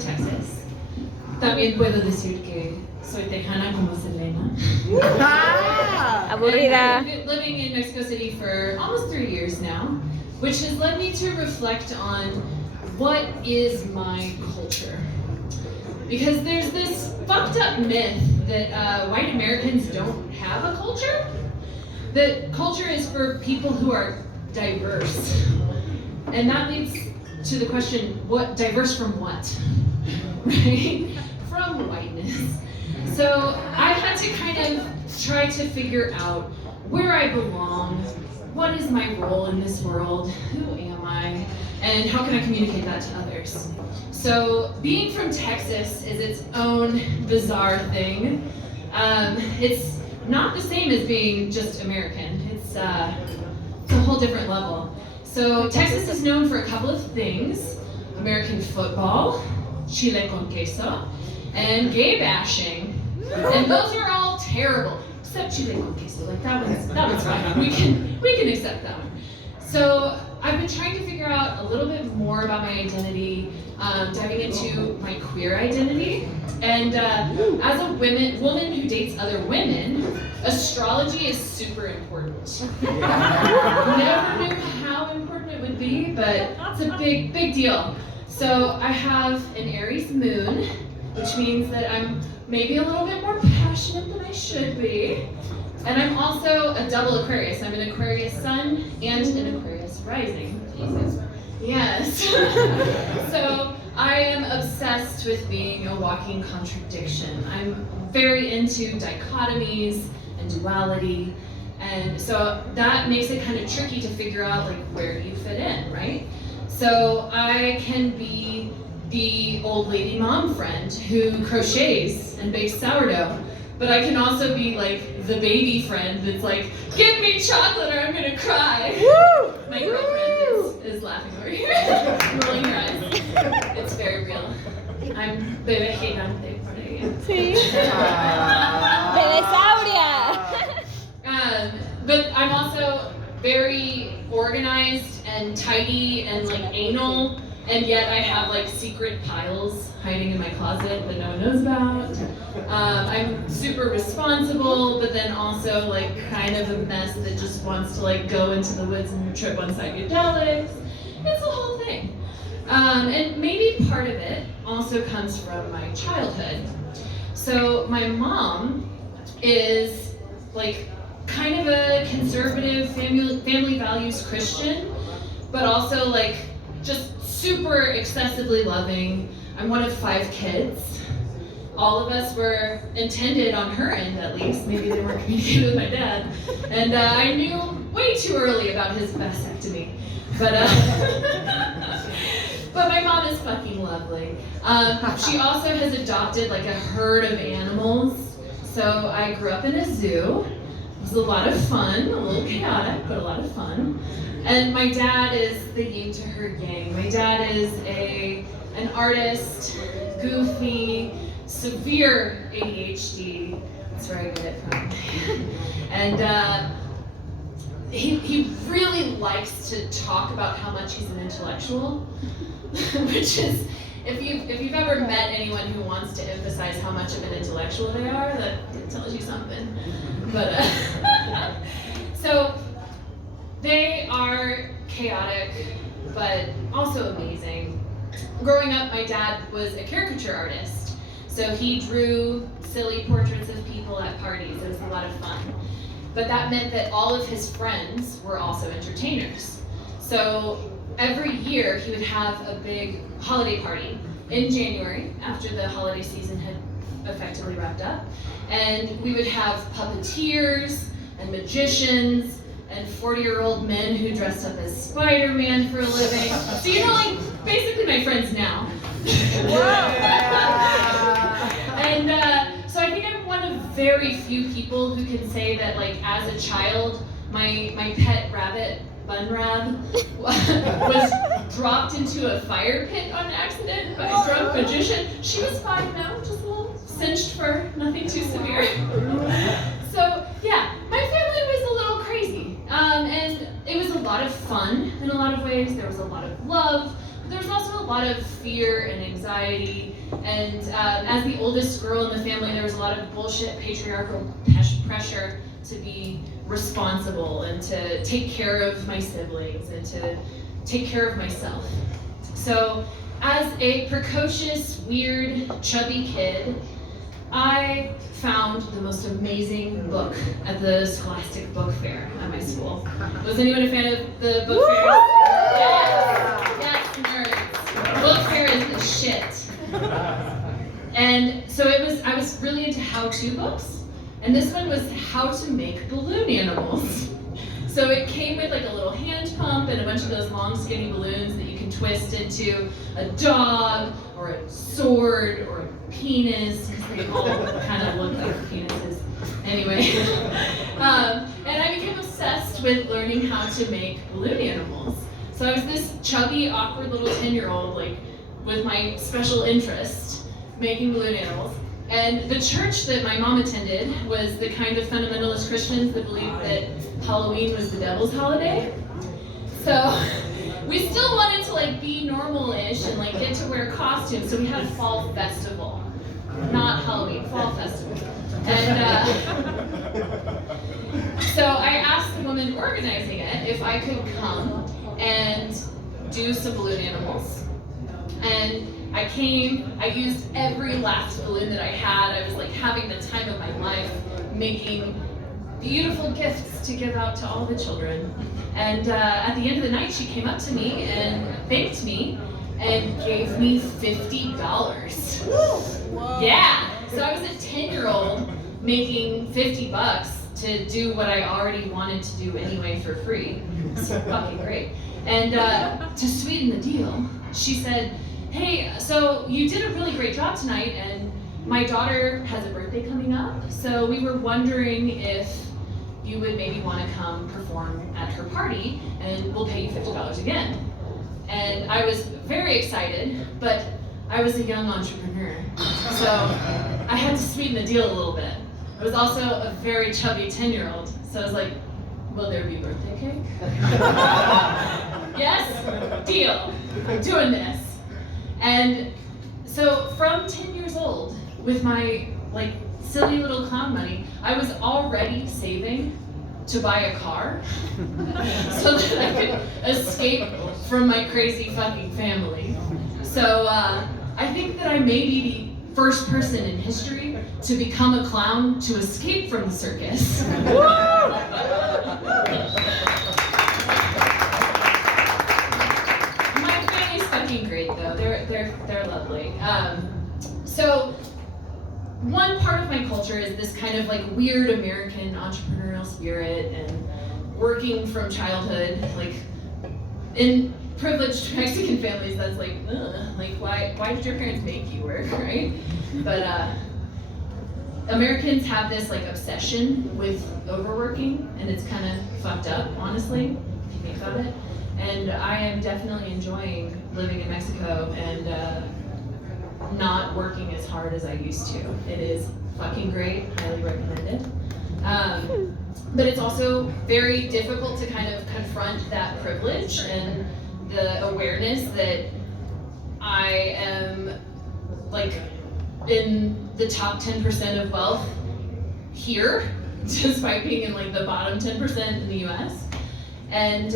Texas. También puedo decir que soy tejana como Selena. Aburrida. I've been living in Mexico City for almost 3 years now, which has led me to reflect on what is my culture. Because there's this fucked up myth that white Americans don't have a culture. That culture is for people who are diverse. And that leads to the question, what diverse from what? Right? From whiteness. So I had to kind of try to figure out where I belong, what is my role in this world, who am I, and how can I communicate that to others. So being from Texas is its own bizarre thing. It's not the same as being just American. It's a whole different level. So Texas is known for a couple of things: American football, chile con queso, and gay bashing. And those are all terrible, except chile con queso. Like that one's fine. We can accept that one. So I've been trying to figure out a little bit more about my identity, diving into my queer identity. And as a woman who dates other women, astrology is super important. Never knew how important it would be, but it's a big deal. So I have an Aries moon, which means that I'm maybe a little bit more passionate than I should be. And I'm also a double Aquarius. I'm an Aquarius sun and an Aquarius rising. Jesus. Yes. So I am obsessed with being a walking contradiction. I'm very into dichotomies and duality. And so that makes it kind of tricky to figure out like where you fit in, right? So I can be the old lady mom friend who crochets and bakes sourdough, but I can also be like the baby friend that's like, give me chocolate or I'm gonna cry. Woo! My girlfriend is laughing over here, rolling her eyes. It's very real. I'm bebé gigante por ella. Sí. Bebesauria. But I'm also very organized and tidy and like anal, and yet I have like secret piles hiding in my closet that no one knows about. I'm super responsible, but then also like kind of a mess that just wants to like go into the woods and trip on psychedelics. It's a whole thing. And maybe part of it also comes from my childhood. So my mom is like kind of a conservative family values Christian, but also like just super excessively loving. I'm one of 5 kids. All of us were intended on her end, at least. Maybe they weren't communicating with my dad. And I knew way too early about his vasectomy. But my mom is fucking lovely. She also has adopted like a herd of animals. So I grew up in a zoo. It was a lot of fun, a little chaotic, but a lot of fun. And my dad is the yin to her yang. My dad is an artist, goofy, severe ADHD. That's where I get it from. And he really likes to talk about how much he's an intellectual, which is, if you've ever met anyone who wants to emphasize how much of an intellectual they are, that tells you something. But so they are chaotic, but also amazing. Growing up, my dad was a caricature artist. So he drew silly portraits of people at parties. It was a lot of fun. But that meant that all of his friends were also entertainers. So every year he would have a big holiday party in January after the holiday season had effectively wrapped up. And we would have puppeteers and magicians and 40-year-old men who dressed up as Spider-Man for a living. So you know, like, basically my friends now. And so I think I'm one of very few people who can say that, like, as a child, my pet rabbit, Bunrab, was dropped into a fire pit on accident by a drunk magician. She was fine though, just a little cinched fur, nothing too severe. So yeah, my family was a little crazy. And it was a lot of fun in a lot of ways. There was a lot of love, there's also a lot of fear and anxiety, and as the oldest girl in the family, there was a lot of bullshit patriarchal pressure to be responsible and to take care of my siblings and to take care of myself. So as a precocious, weird, chubby kid, I found the most amazing book at the Scholastic Book Fair at my school. Was anyone a fan of the book fair? Yes, nerds. Book fair is the shit. And so I was really into how-to books, and this one was how to make balloon animals. So it came with like a little hand pump and a bunch of those long skinny balloons that you can twist into a dog or a sword or a penis, because they all kind of look like penises. Anyway, and I became obsessed with learning how to make balloon animals. So I was this chubby, awkward little 10-year-old, like with my special interest, making balloon animals. And the church that my mom attended was the kind of fundamentalist Christians that believed that Halloween was the devil's holiday. So we still wanted to like be normal-ish and like get to wear costumes, so we had a fall festival. Not Halloween, fall festival. And so I asked the woman organizing it if I could come and do some balloon animals. And I came, I used every last balloon that I had. I was like having the time of my life, making beautiful gifts to give out to all the children. And at the end of the night, she came up to me and thanked me and gave me $50. Whoa. Yeah, so I was a 10-year-old making $50 to do what I already wanted to do anyway for free. So fucking great. And to sweeten the deal, she said, hey, so you did a really great job tonight, and my daughter has a birthday coming up, so we were wondering if you would maybe want to come perform at her party, and we'll pay you $50 again. And I was very excited, but I was a young entrepreneur, so I had to sweeten the deal a little bit. I was also a very chubby 10-year-old, so I was like, will there be birthday cake? Yes? Deal. I'm doing this. And so from 10 years old, with my like silly little clown money, I was already saving to buy a car so that I could escape from my crazy fucking family. So I think that I may be the first person in history to become a clown to escape from the circus. Great though, they're lovely. So one part of my culture is this kind of like weird American entrepreneurial spirit and working from childhood, like in privileged Mexican families. That's like, ugh, like why did your parents make you work, right? But Americans have this like obsession with overworking, and it's kind of fucked up, honestly, if you think about it. And I am definitely enjoying living in Mexico and not working as hard as I used to. It is fucking great, highly recommended. But it's also very difficult to kind of confront that privilege and the awareness that I am like in the top 10% of wealth here, despite being in like the bottom 10% in the US. And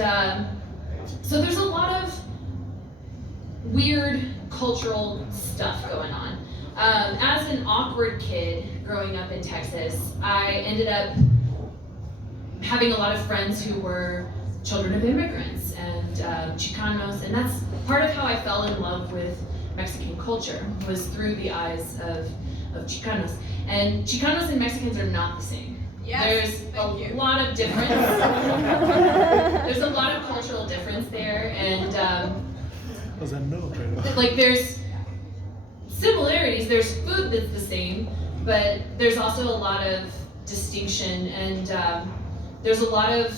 so there's a lot of weird cultural stuff going on. As an awkward kid growing up in Texas, I ended up having a lot of friends who were children of immigrants and Chicanos, and that's part of how I fell in love with Mexican culture, was through the eyes of Chicanos. And Chicanos and Mexicans are not the same. Yes, there's a lot of difference. There's a lot of cultural difference there, and like there's similarities. There's food that's the same, but there's also a lot of distinction, and there's a lot of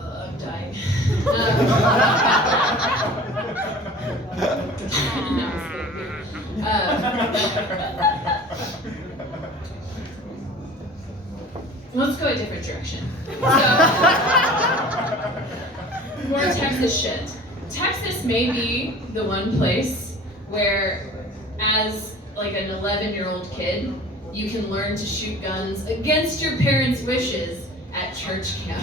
I'm dying. Let's go a different direction. So, more Texas shit. Texas may be the one place where, as like an 11-year-old kid, you can learn to shoot guns against your parents' wishes at church camp.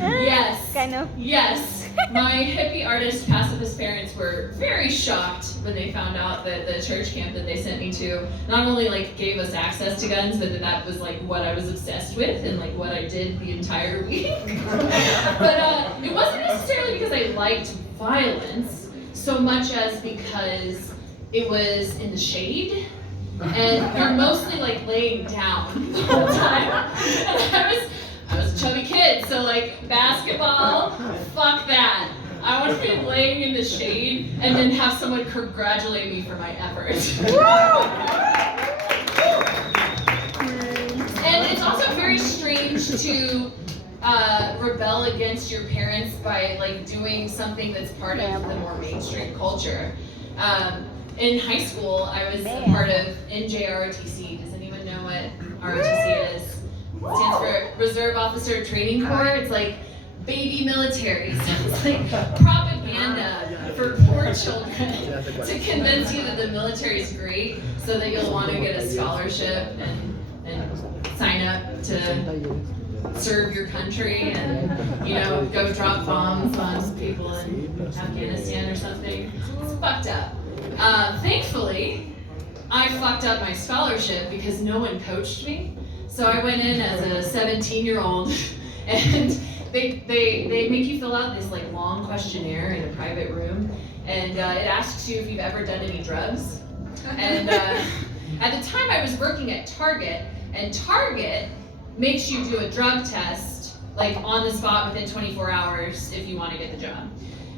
Yes. Kind of. Yes. My hippie artist pacifist parents were very shocked when they found out that the church camp that they sent me to not only like gave us access to guns, but that was like what I was obsessed with and like what I did the entire week. But it wasn't necessarily because I liked violence so much as because it was in the shade. And you're mostly like laying down the whole time. And I was a chubby kid, so like basketball, fuck that. I want to be laying in the shade and then have someone congratulate me for my effort. And it's also very strange to rebel against your parents by like doing something that's part of the more mainstream culture. In high school, I was a part of NJROTC. Does anyone know what ROTC is? It stands for Reserve Officer Training Corps. It's like baby military. So it's like propaganda for poor children to convince you that the military is great so that you'll want to get a scholarship and sign up to serve your country and, you know, go drop bombs on people in Afghanistan or something. It's fucked up. Thankfully, I fucked up my scholarship because no one coached me. So I went in as a 17-year-old and they make you fill out this like long questionnaire in a private room, and it asks you if you've ever done any drugs. And at the time I was working at Target, and Target makes you do a drug test like on the spot within 24 hours if you want to get the job.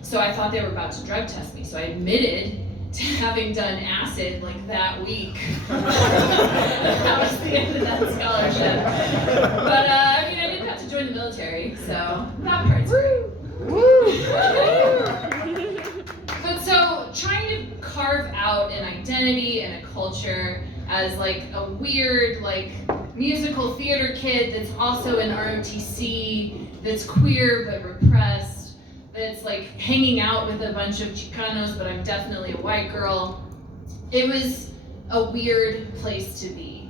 So I thought they were about to drug test me, so I admitted to having done acid like that week. That was the end of that scholarship. But I mean, I didn't have to join the military, so that part's great. But so trying to carve out an identity and a culture as like a weird like musical theater kid that's also in ROTC, that's queer but repressed, that's like hanging out with a bunch of Chicanos, but I'm definitely a white girl. It was a weird place to be.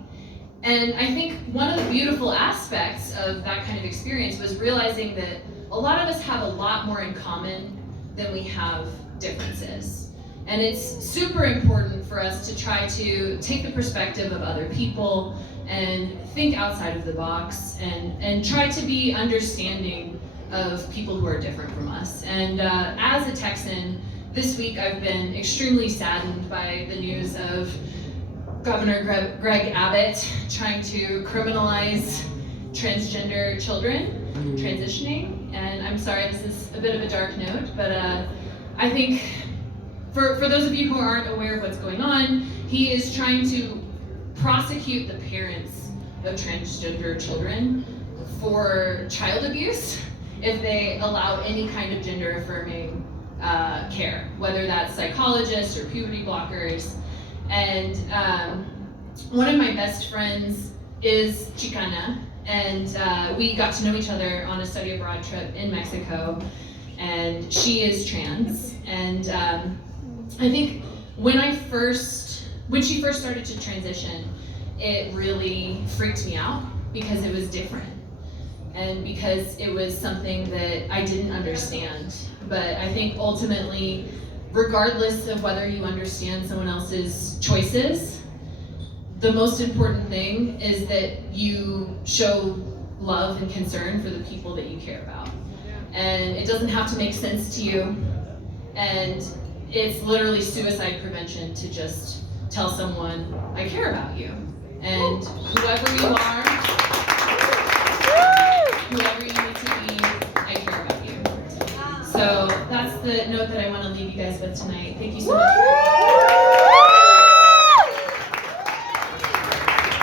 And I think one of the beautiful aspects of that kind of experience was realizing that a lot of us have a lot more in common than we have differences. And it's super important for us to try to take the perspective of other people and think outside of the box and try to be understanding of people who are different from us. And as a Texan, this week I've been extremely saddened by the news of Governor Greg Abbott trying to criminalize transgender children transitioning. And I'm sorry, this is a bit of a dark note, but I think for those of you who aren't aware of what's going on, he is trying to prosecute the parents of transgender children for child abuse if they allow any kind of gender affirming care, whether that's psychologists or puberty blockers. And one of my best friends is Chicana, and we got to know each other on a study abroad trip in Mexico, and she is trans. And I think when she first started to transition, it really freaked me out because it was different. And because it was something that I didn't understand. But I think ultimately, regardless of whether you understand someone else's choices, the most important thing is that you show love and concern for the people that you care about. And it doesn't have to make sense to you. And it's literally suicide prevention to just tell someone, I care about you. And whoever you are, whoever you need to be, I care about you. So that's the note that I want to leave you guys with tonight. Thank you so much.